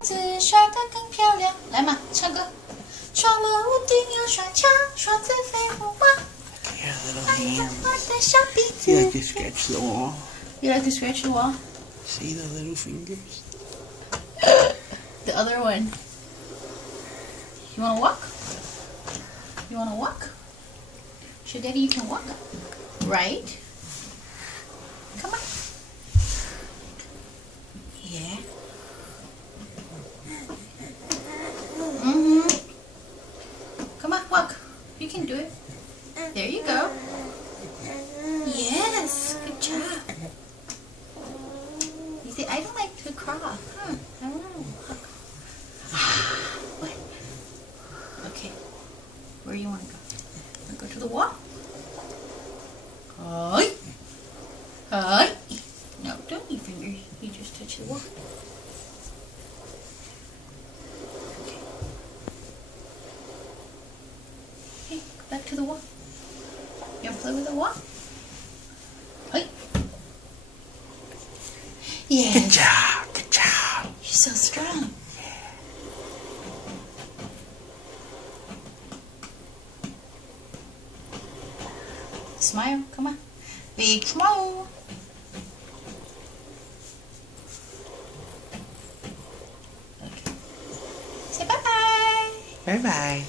子耍得更漂亮。来嘛，唱歌。闯了屋顶要耍枪，耍子飞舞吗？ Your little 哎呀， hands. 我的小鼻 You like 子。 to scratch the wall. You like to scratch the wall? See the little fingers? The other one. You wanna walk? You wanna walk? Show Daddy you can walk. Right? Come on. Yeah. Come on, walk. You can do it. There you go. Yes, good job. You say, I don't like to crawl. Huh, I don't know. What? Okay. Where you want to go? Want to go to the wall? Hi. Hi. No, don't eat fingers. You just touch the wall. Okay. Okay, go back to the wall. You want to play with the wall? Hi. Yes. Good job. Good job. You're so strong. Smile, come on. Big smile. Okay. Say bye-bye. Bye-bye.